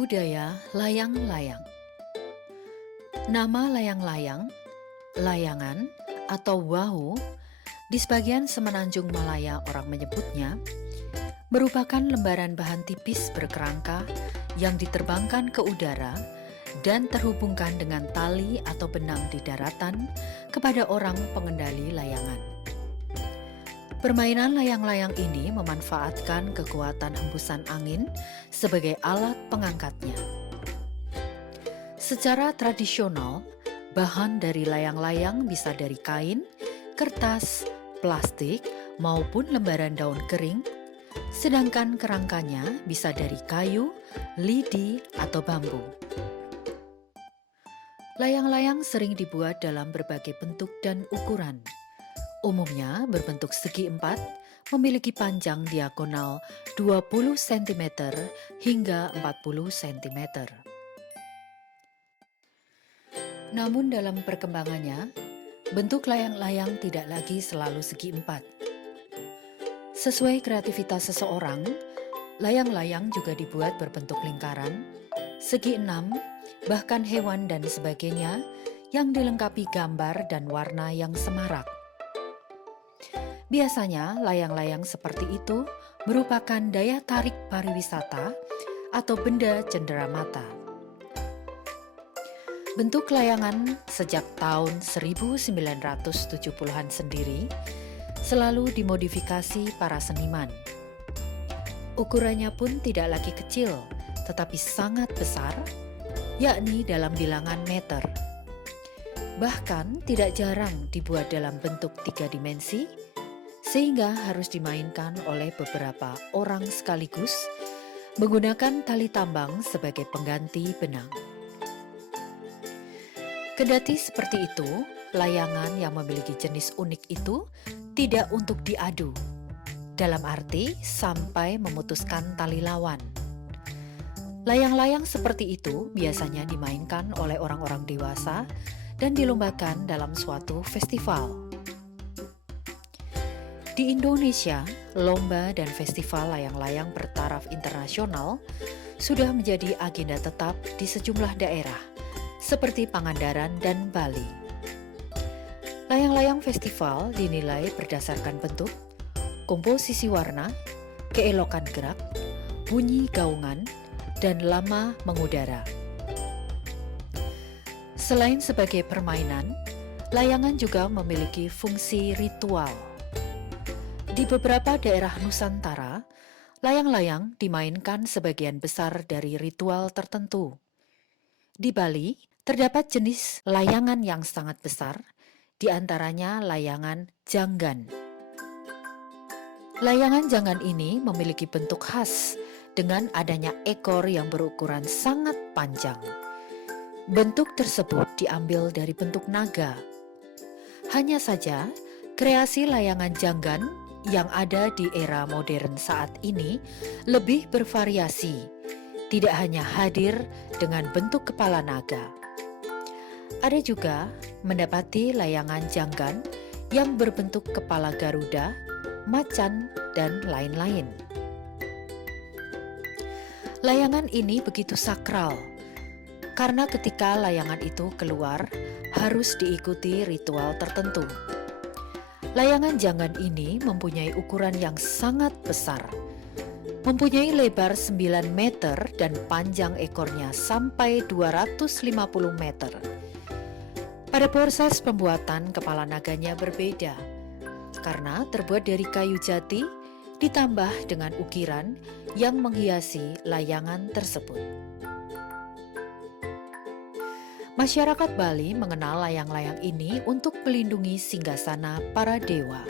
Budaya layang-layang. Nama layang-layang, layangan, atau wahu di sebagian semenanjung Malaya orang menyebutnya merupakan lembaran bahan tipis berkerangka yang diterbangkan ke udara dan terhubungkan dengan tali atau benang di daratan kepada orang pengendali layangan. Permainan layang-layang ini memanfaatkan kekuatan hembusan angin sebagai alat pengangkatnya. Secara tradisional, bahan dari layang-layang bisa dari kain, kertas, plastik, maupun lembaran daun kering, sedangkan kerangkanya bisa dari kayu, lidi, atau bambu. Layang-layang sering dibuat dalam berbagai bentuk dan ukuran. Umumnya berbentuk segi empat, memiliki panjang diagonal 20 cm hingga 40 cm. Namun dalam perkembangannya, bentuk layang-layang tidak lagi selalu segi empat. Sesuai kreativitas seseorang, layang-layang juga dibuat berbentuk lingkaran, segi enam, bahkan hewan dan sebagainya yang dilengkapi gambar dan warna yang semarak. Biasanya layang-layang seperti itu merupakan daya tarik pariwisata atau benda cenderamata. Bentuk layangan sejak tahun 1970-an sendiri selalu dimodifikasi para seniman. Ukurannya pun tidak lagi kecil, tetapi sangat besar, yakni dalam bilangan meter. Bahkan tidak jarang dibuat dalam bentuk 3 dimensi, sehingga harus dimainkan oleh beberapa orang sekaligus menggunakan tali tambang sebagai pengganti benang. Kendati seperti itu, layangan yang memiliki jenis unik itu tidak untuk diadu, dalam arti sampai memutuskan tali lawan. Layang-layang seperti itu biasanya dimainkan oleh orang-orang dewasa dan dilombakan dalam suatu festival. Di Indonesia, lomba dan festival layang-layang bertaraf internasional sudah menjadi agenda tetap di sejumlah daerah, seperti Pangandaran dan Bali. Layang-layang festival dinilai berdasarkan bentuk, komposisi warna, keelokan gerak, bunyi gaungan, dan lama mengudara. Selain sebagai permainan, layangan juga memiliki fungsi ritual. Di beberapa daerah Nusantara, layang-layang dimainkan sebagian besar dari ritual tertentu. Di Bali, terdapat jenis layangan yang sangat besar, di antaranya layangan janggan. Layangan janggan ini memiliki bentuk khas dengan adanya ekor yang berukuran sangat panjang. Bentuk tersebut diambil dari bentuk naga. Hanya saja, kreasi layangan janggan yang ada di era modern saat ini lebih bervariasi, tidak hanya hadir dengan bentuk kepala naga. Ada juga mendapati layangan janggan yang berbentuk kepala Garuda, macan, dan lain-lain. Layangan ini begitu sakral, karena ketika layangan itu keluar harus diikuti ritual tertentu. Layangan janggan ini mempunyai ukuran yang sangat besar, mempunyai lebar 9 meter dan panjang ekornya sampai 250 meter. Pada proses pembuatan kepala naganya berbeda, karena terbuat dari kayu jati ditambah dengan ukiran yang menghiasi layangan tersebut. Masyarakat Bali mengenal layang-layang ini untuk melindungi singgasana para dewa.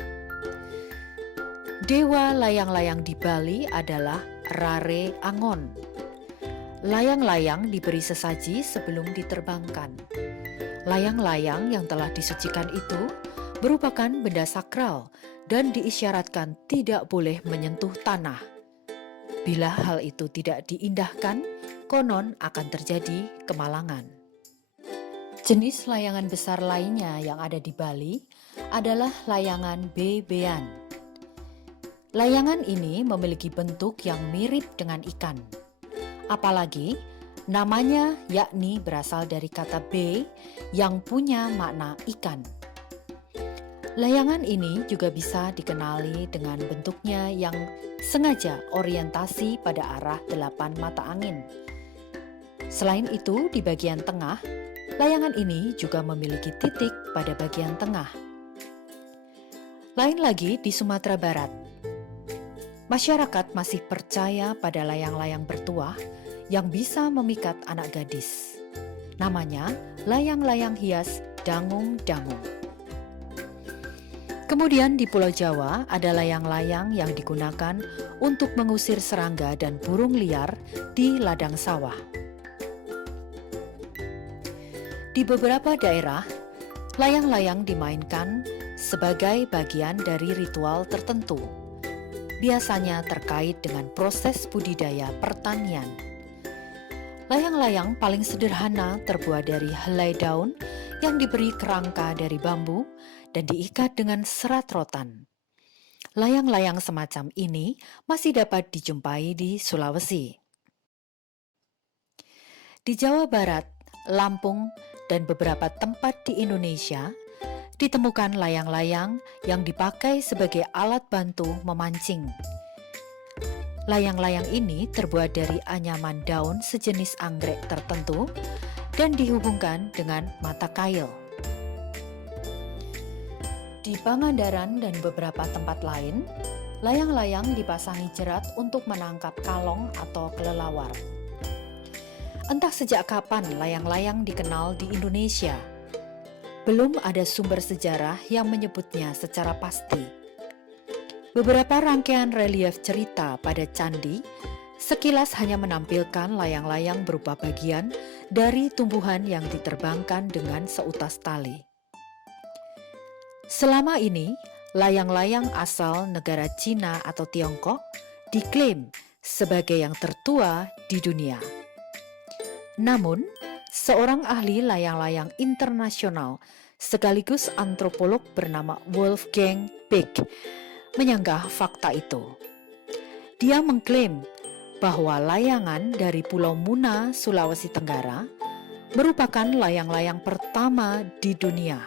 Dewa layang-layang di Bali adalah Rare Angon. Layang-layang diberi sesaji sebelum diterbangkan. Layang-layang yang telah disucikan itu merupakan benda sakral dan diisyaratkan tidak boleh menyentuh tanah. Bila hal itu tidak diindahkan, konon akan terjadi kemalangan. Jenis layangan besar lainnya yang ada di Bali adalah layangan bebean. Layangan ini memiliki bentuk yang mirip dengan ikan. Apalagi Namanya yakni berasal dari kata bay yang punya makna ikan. Layangan ini juga bisa dikenali dengan bentuknya yang sengaja orientasi pada arah 8 mata angin. Selain itu, di bagian tengah, layangan ini juga memiliki titik pada bagian tengah. Lain lagi di Sumatera Barat. Masyarakat masih percaya pada layang-layang bertuah yang bisa memikat anak gadis. Namanya layang-layang hias dangung-dangung. Kemudian di Pulau Jawa ada layang-layang yang digunakan untuk mengusir serangga dan burung liar di ladang sawah. Di beberapa daerah, layang-layang dimainkan sebagai bagian dari ritual tertentu, biasanya terkait dengan proses budidaya pertanian. Layang-layang paling sederhana terbuat dari helai daun yang diberi kerangka dari bambu dan diikat dengan serat rotan. Layang-layang semacam ini masih dapat dijumpai di Sulawesi. Di Jawa Barat, Lampung, dan beberapa tempat di Indonesia, ditemukan layang-layang yang dipakai sebagai alat bantu memancing. Layang-layang ini terbuat dari anyaman daun sejenis anggrek tertentu dan dihubungkan dengan mata kail. Di Pangandaran dan beberapa tempat lain, layang-layang dipasangi jerat untuk menangkap kalong atau kelelawar. Entah sejak kapan layang-layang dikenal di Indonesia. Belum ada sumber sejarah yang menyebutnya secara pasti. Beberapa rangkaian relief cerita pada candi sekilas hanya menampilkan layang-layang berupa bagian dari tumbuhan yang diterbangkan dengan seutas tali. Selama ini, layang-layang asal negara Cina atau Tiongkok diklaim sebagai yang tertua di dunia. Namun, seorang ahli layang-layang internasional sekaligus antropolog bernama Wolfgang Pick menyanggah fakta itu. Dia mengklaim bahwa layangan dari Pulau Muna, Sulawesi Tenggara merupakan layang-layang pertama di dunia.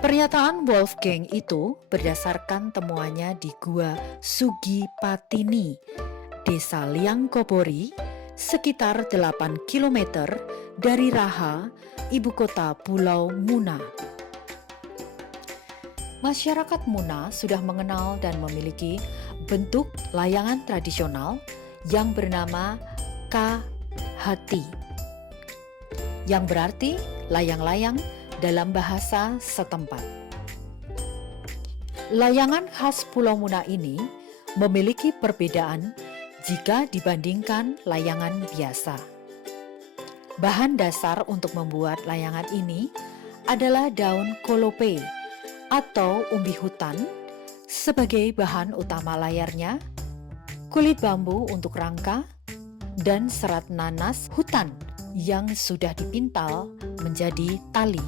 Pernyataan Wolfgang itu berdasarkan temuannya di Gua Sugi Patini, Desa Liangkobori, sekitar 8 km dari Raha, ibu kota Pulau Muna. Masyarakat Muna sudah mengenal dan memiliki bentuk layangan tradisional yang bernama kahati, yang berarti layang-layang dalam bahasa setempat. Layangan khas Pulau Muna ini memiliki perbedaan jika dibandingkan layangan biasa. Bahan dasar untuk membuat layangan ini adalah daun kolope atau umbi hutan sebagai bahan utama layarnya, kulit bambu untuk rangka, dan serat nanas hutan yang sudah dipintal menjadi tali.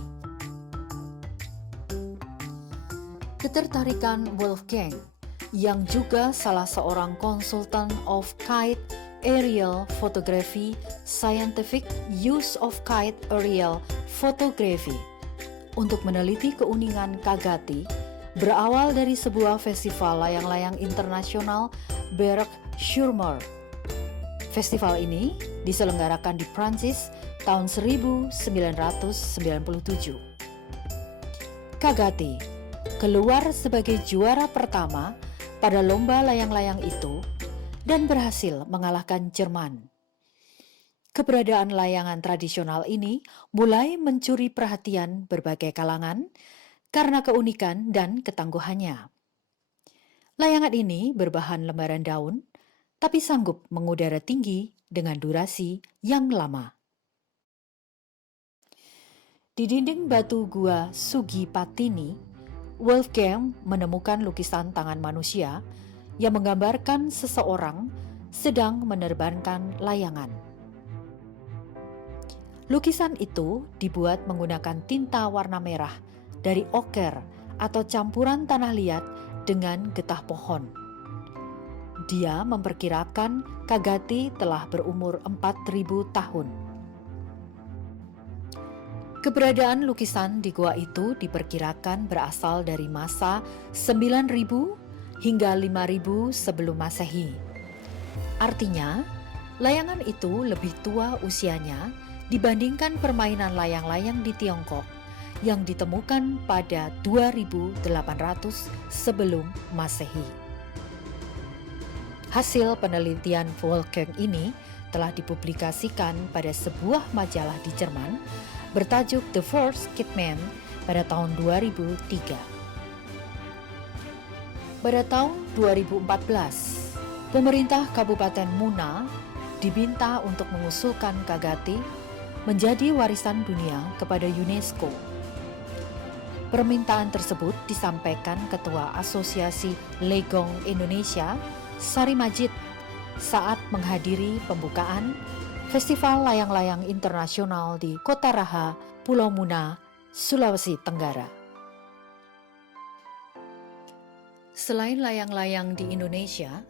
Ketertarikan Wolfgang, yang juga salah seorang konsultan of kite aerial photography, scientific use of kite aerial photography, untuk meneliti keuningan Kagati berawal dari sebuah festival layang-layang internasional Berg Schirmer. Festival ini diselenggarakan di Prancis tahun 1997. Kagati keluar sebagai juara pertama pada lomba layang-layang itu dan berhasil mengalahkan Jerman. Keberadaan layangan tradisional ini mulai mencuri perhatian berbagai kalangan karena keunikan dan ketangguhannya. Layangan ini berbahan lembaran daun, tapi sanggup mengudara tinggi dengan durasi yang lama. Di dinding batu Gua Sugi Patini, Wolfgang menemukan lukisan tangan manusia yang menggambarkan seseorang sedang menerbangkan layangan. Lukisan itu dibuat menggunakan tinta warna merah dari oker atau campuran tanah liat dengan getah pohon. Dia memperkirakan Kagati telah berumur 4.000 tahun. Keberadaan lukisan di gua itu diperkirakan berasal dari masa 9.000 hingga 5.000 sebelum Masehi. Artinya, layangan itu lebih tua usianya dibandingkan permainan layang-layang di Tiongkok yang ditemukan pada 2.800 sebelum Masehi. Hasil penelitian Wolfgang ini telah dipublikasikan pada sebuah majalah di Jerman bertajuk The First Kidman pada tahun 2003. Pada tahun 2014, pemerintah Kabupaten Muna diminta untuk mengusulkan Kagati menjadi warisan dunia kepada UNESCO. Permintaan tersebut disampaikan Ketua Asosiasi Legong Indonesia, Sari Majid, saat menghadiri pembukaan Festival Layang-Layang Internasional di Kota Raha, Pulau Muna, Sulawesi Tenggara. Selain layang-layang di Indonesia,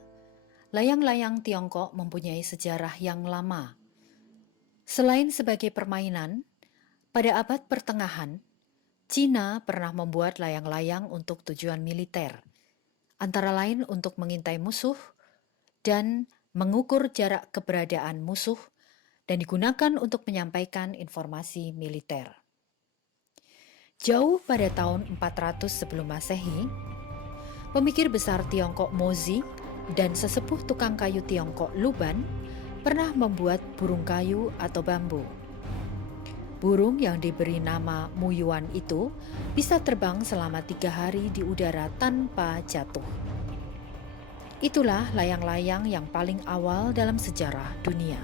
layang-layang Tiongkok mempunyai sejarah yang lama. Selain sebagai permainan, pada abad pertengahan, Cina pernah membuat layang-layang untuk tujuan militer, antara lain untuk mengintai musuh dan mengukur jarak keberadaan musuh dan digunakan untuk menyampaikan informasi militer. Jauh pada tahun 400 sebelum Masehi, pemikir besar Tiongkok Mozi dan sesepuh tukang kayu Tiongkok Luban pernah membuat burung kayu atau bambu. Burung yang diberi nama Muyuan itu bisa terbang selama 3 hari di udara tanpa jatuh. Itulah layang-layang yang paling awal dalam sejarah dunia.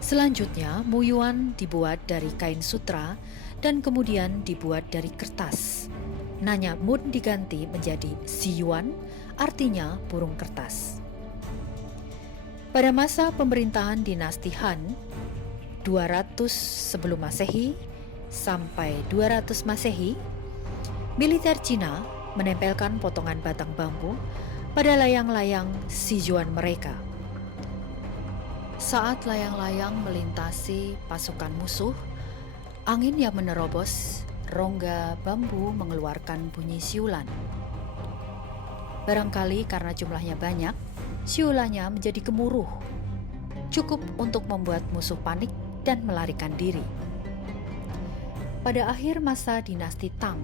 Selanjutnya, Muyuan dibuat dari kain sutra dan kemudian dibuat dari kertas. Nanya Mun diganti menjadi Siyuan, artinya burung kertas. Pada masa pemerintahan dinasti Han, 200 sebelum Masehi sampai 200 Masehi, militer Cina menempelkan potongan batang bambu pada layang-layang Sijuan mereka. Saat layang-layang melintasi pasukan musuh, angin yang menerobos rongga bambu mengeluarkan bunyi siulan. Barangkali karena jumlahnya banyak, siulannya menjadi gemuruh, cukup untuk membuat musuh panik dan melarikan diri. Pada akhir masa dinasti Tang,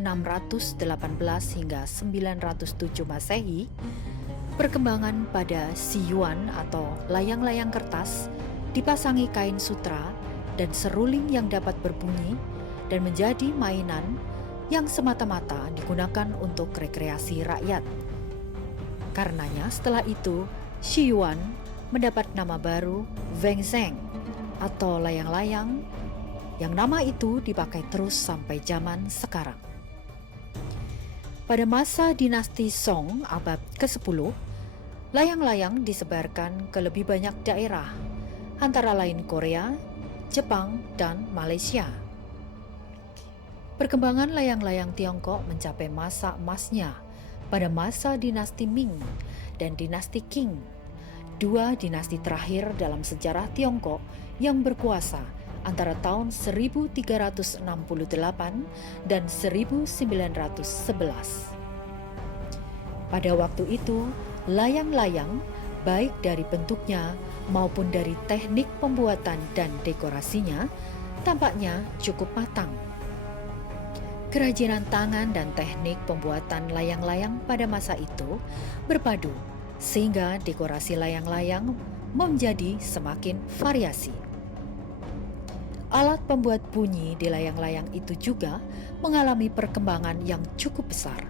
618 hingga 907 Masehi, perkembangan pada Siyuan atau layang-layang kertas dipasangi kain sutra dan seruling yang dapat berbunyi dan menjadi mainan yang semata-mata digunakan untuk rekreasi rakyat. Karenanya setelah itu, Siyuan mendapat nama baru Wengzheng atau layang-layang yang nama itu dipakai terus sampai zaman sekarang. Pada masa dinasti Song abad ke-10, layang-layang disebarkan ke lebih banyak daerah, antara lain Korea, Jepang, dan Malaysia. Perkembangan layang-layang Tiongkok mencapai masa emasnya pada masa dinasti Ming dan dinasti Qing, dua dinasti terakhir dalam sejarah Tiongkok yang berkuasa antara tahun 1368 dan 1911. Pada waktu itu, layang-layang baik dari bentuknya maupun dari teknik pembuatan dan dekorasinya tampaknya cukup matang. Kerajinan tangan dan teknik pembuatan layang-layang pada masa itu berpadu sehingga dekorasi layang-layang menjadi semakin variasi. Alat pembuat bunyi di layang-layang itu juga mengalami perkembangan yang cukup besar.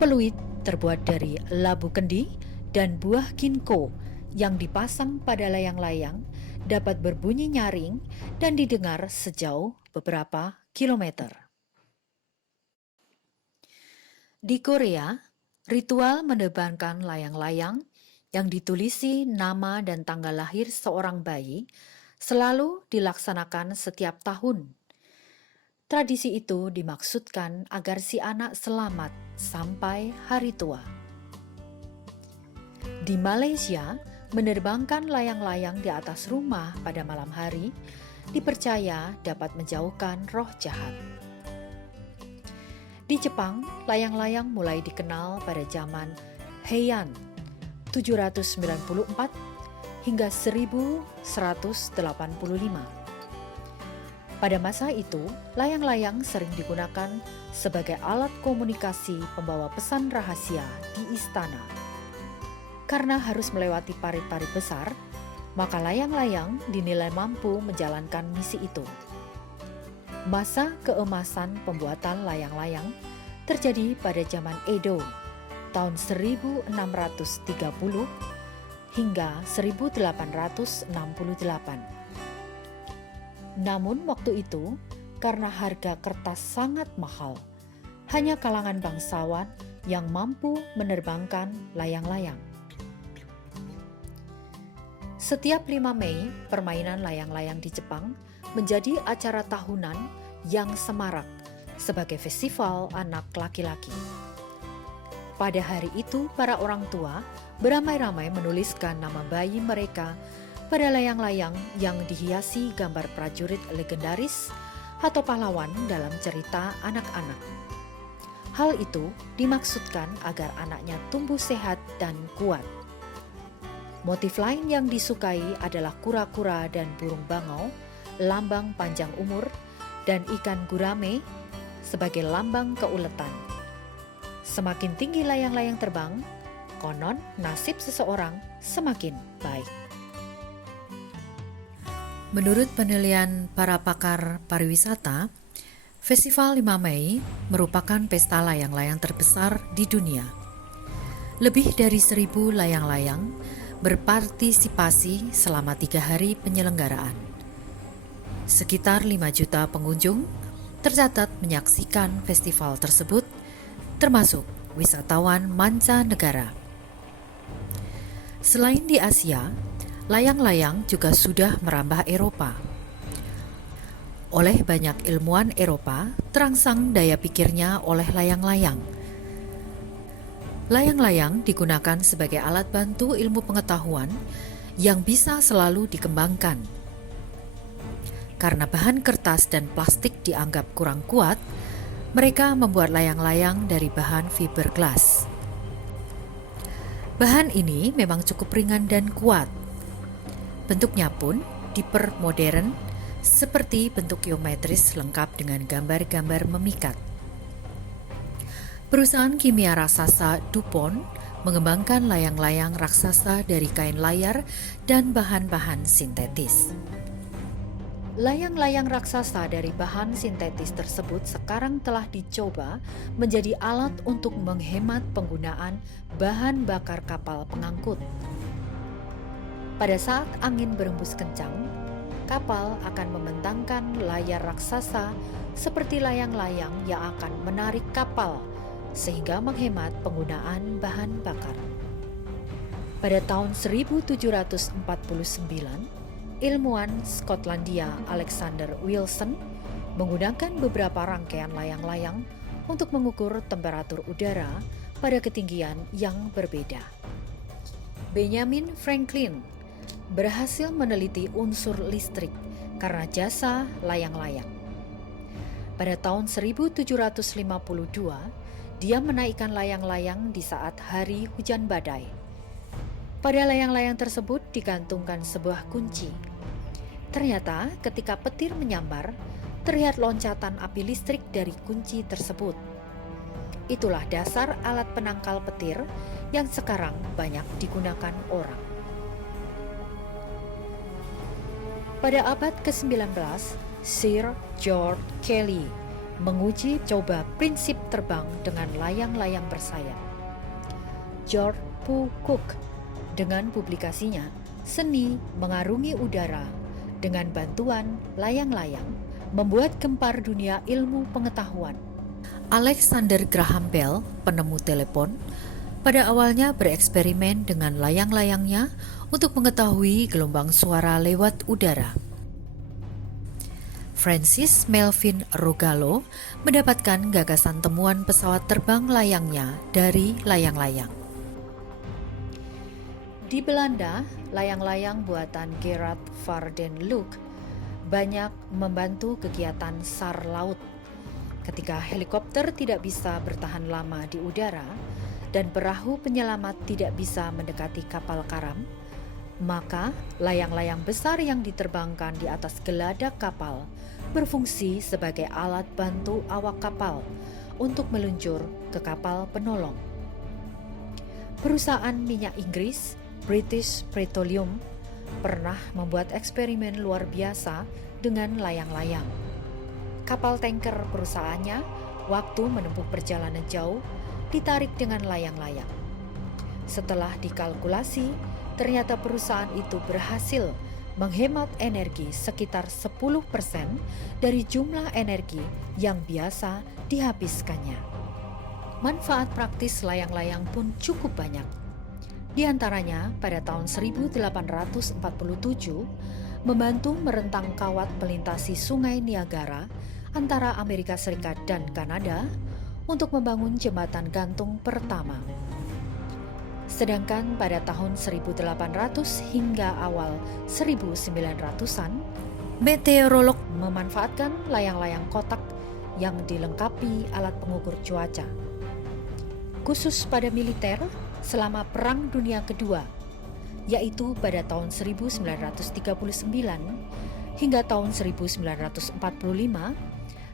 Peluit terbuat dari labu kendi dan buah ginkgo yang dipasang pada layang-layang dapat berbunyi nyaring dan didengar sejauh beberapa kilometer. Di Korea, ritual menerbangkan layang-layang yang ditulisi nama dan tanggal lahir seorang bayi selalu dilaksanakan setiap tahun. Tradisi itu dimaksudkan agar si anak selamat sampai hari tua. Di Malaysia, menerbangkan layang-layang di atas rumah pada malam hari dipercaya dapat menjauhkan roh jahat. Di Jepang, layang-layang mulai dikenal pada zaman Heian 794 hingga 1185. Pada masa itu, layang-layang sering digunakan sebagai alat komunikasi pembawa pesan rahasia di istana. Karena harus melewati parit-parit besar, maka layang-layang dinilai mampu menjalankan misi itu. Masa keemasan pembuatan layang-layang terjadi pada zaman Edo, tahun 1630 hingga 1868. Namun waktu itu, karena harga kertas sangat mahal, hanya kalangan bangsawan yang mampu menerbangkan layang-layang. Setiap 5 Mei, permainan layang-layang di Jepang menjadi acara tahunan yang semarak sebagai festival anak laki-laki. Pada hari itu, para orang tua beramai-ramai menuliskan nama bayi mereka pada layang-layang yang dihiasi gambar prajurit legendaris atau pahlawan dalam cerita anak-anak. Hal itu dimaksudkan agar anaknya tumbuh sehat dan kuat. Motif lain yang disukai adalah kura-kura dan burung bangau, lambang panjang umur, dan ikan gurame sebagai lambang keuletan. Semakin tinggi layang-layang terbang, konon nasib seseorang semakin baik. Menurut penilaian para pakar pariwisata, Festival 5 Mei merupakan pesta layang-layang terbesar di dunia. Lebih dari 1.000 layang-layang berpartisipasi selama 3 hari penyelenggaraan. Sekitar 5 juta pengunjung tercatat menyaksikan festival tersebut, termasuk wisatawan mancanegara. Selain di Asia, layang-layang juga sudah merambah Eropa. Oleh banyak ilmuwan Eropa, terangsang daya pikirnya oleh layang-layang. Layang-layang digunakan sebagai alat bantu ilmu pengetahuan yang bisa selalu dikembangkan. Karena bahan kertas dan plastik dianggap kurang kuat, mereka membuat layang-layang dari bahan fiberglass. Bahan ini memang cukup ringan dan kuat. Bentuknya pun dipermodern seperti bentuk geometris lengkap dengan gambar-gambar memikat. Perusahaan kimia raksasa DuPont mengembangkan layang-layang raksasa dari kain layar dan bahan-bahan sintetis. Layang-layang raksasa dari bahan sintetis tersebut sekarang telah dicoba menjadi alat untuk menghemat penggunaan bahan bakar kapal pengangkut. Pada saat angin berembus kencang, kapal akan membentangkan layar raksasa seperti layang-layang yang akan menarik kapal sehingga menghemat penggunaan bahan bakar. Pada tahun 1749, ilmuwan Skotlandia Alexander Wilson menggunakan beberapa rangkaian layang-layang untuk mengukur temperatur udara pada ketinggian yang berbeda. Benjamin Franklin berhasil meneliti unsur listrik karena jasa layang-layang. Pada tahun 1752, dia menaikkan layang-layang di saat hari hujan badai. Pada layang-layang tersebut digantungkan sebuah kunci. Ternyata ketika petir menyambar, terlihat loncatan api listrik dari kunci tersebut. Itulah dasar alat penangkal petir yang sekarang banyak digunakan orang. Pada abad ke-19, Sir George Kelly menguji coba prinsip terbang dengan layang-layang bersayap. George Pu Cook dengan publikasinya Seni Mengarungi Udara dengan bantuan layang-layang membuat gempar dunia ilmu pengetahuan. Alexander Graham Bell, penemu telepon, pada awalnya bereksperimen dengan layang-layangnya untuk mengetahui gelombang suara lewat udara. Francis Melvin Rogallo mendapatkan gagasan temuan pesawat terbang layangnya dari layang-layang. Di Belanda, layang-layang buatan Gerard van den Leeuw banyak membantu kegiatan SAR laut. Ketika helikopter tidak bisa bertahan lama di udara dan perahu penyelamat tidak bisa mendekati kapal karam, maka layang-layang besar yang diterbangkan di atas geladak kapal berfungsi sebagai alat bantu awak kapal untuk meluncur ke kapal penolong. Perusahaan minyak Inggris, British Petroleum, pernah membuat eksperimen luar biasa dengan layang-layang. Kapal tanker perusahaannya waktu menempuh perjalanan jauh ditarik dengan layang-layang. Setelah dikalkulasi, ternyata perusahaan itu berhasil menghemat energi sekitar 10% dari jumlah energi yang biasa dihabiskannya. Manfaat praktis layang-layang pun cukup banyak. Di antaranya pada tahun 1847 membantu merentang kawat melintasi sungai Niagara antara Amerika Serikat dan Kanada untuk membangun jembatan gantung pertama. Sedangkan pada tahun 1800 hingga awal 1900-an, meteorolog memanfaatkan layang-layang kotak yang dilengkapi alat pengukur cuaca. Khusus pada militer selama Perang Dunia Kedua, yaitu pada tahun 1939 hingga tahun 1945,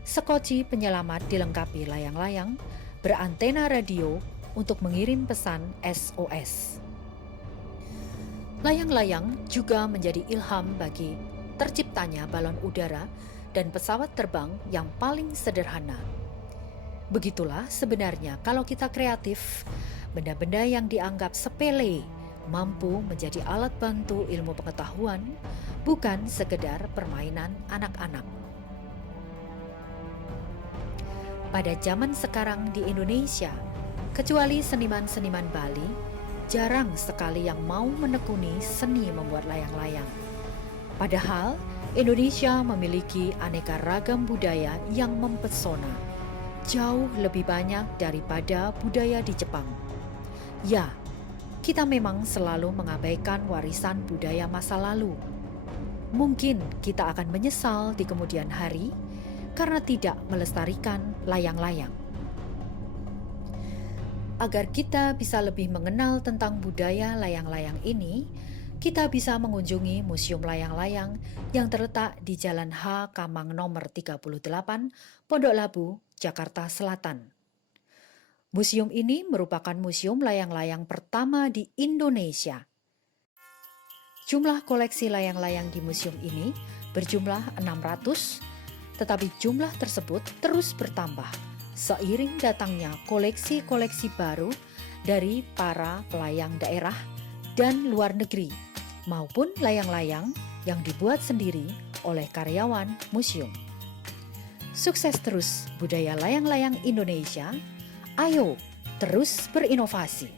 sekoci penyelamat dilengkapi layang-layang berantena radio untuk mengirim pesan SOS. Layang-layang juga menjadi ilham bagi terciptanya balon udara dan pesawat terbang yang paling sederhana. Begitulah sebenarnya kalau kita kreatif, benda-benda yang dianggap sepele mampu menjadi alat bantu ilmu pengetahuan, bukan sekedar permainan anak-anak. Pada zaman sekarang di Indonesia, kecuali seniman-seniman Bali, jarang sekali yang mau menekuni seni membuat layang-layang. Padahal, Indonesia memiliki aneka ragam budaya yang mempesona, jauh lebih banyak daripada budaya di Jepang. Ya, kita memang selalu mengabaikan warisan budaya masa lalu. Mungkin kita akan menyesal di kemudian hari karena tidak melestarikan layang-layang. Agar kita bisa lebih mengenal tentang budaya layang-layang ini, kita bisa mengunjungi Museum Layang-Layang yang terletak di Jalan H. Kamang nomor 38, Pondok Labu, Jakarta Selatan. Museum ini merupakan museum layang-layang pertama di Indonesia. Jumlah koleksi layang-layang di museum ini berjumlah 600, tetapi jumlah tersebut terus bertambah seiring datangnya koleksi-koleksi baru dari para pelayang daerah dan luar negeri, maupun layang-layang yang dibuat sendiri oleh karyawan museum. Sukses terus budaya layang-layang Indonesia. Ayo terus berinovasi.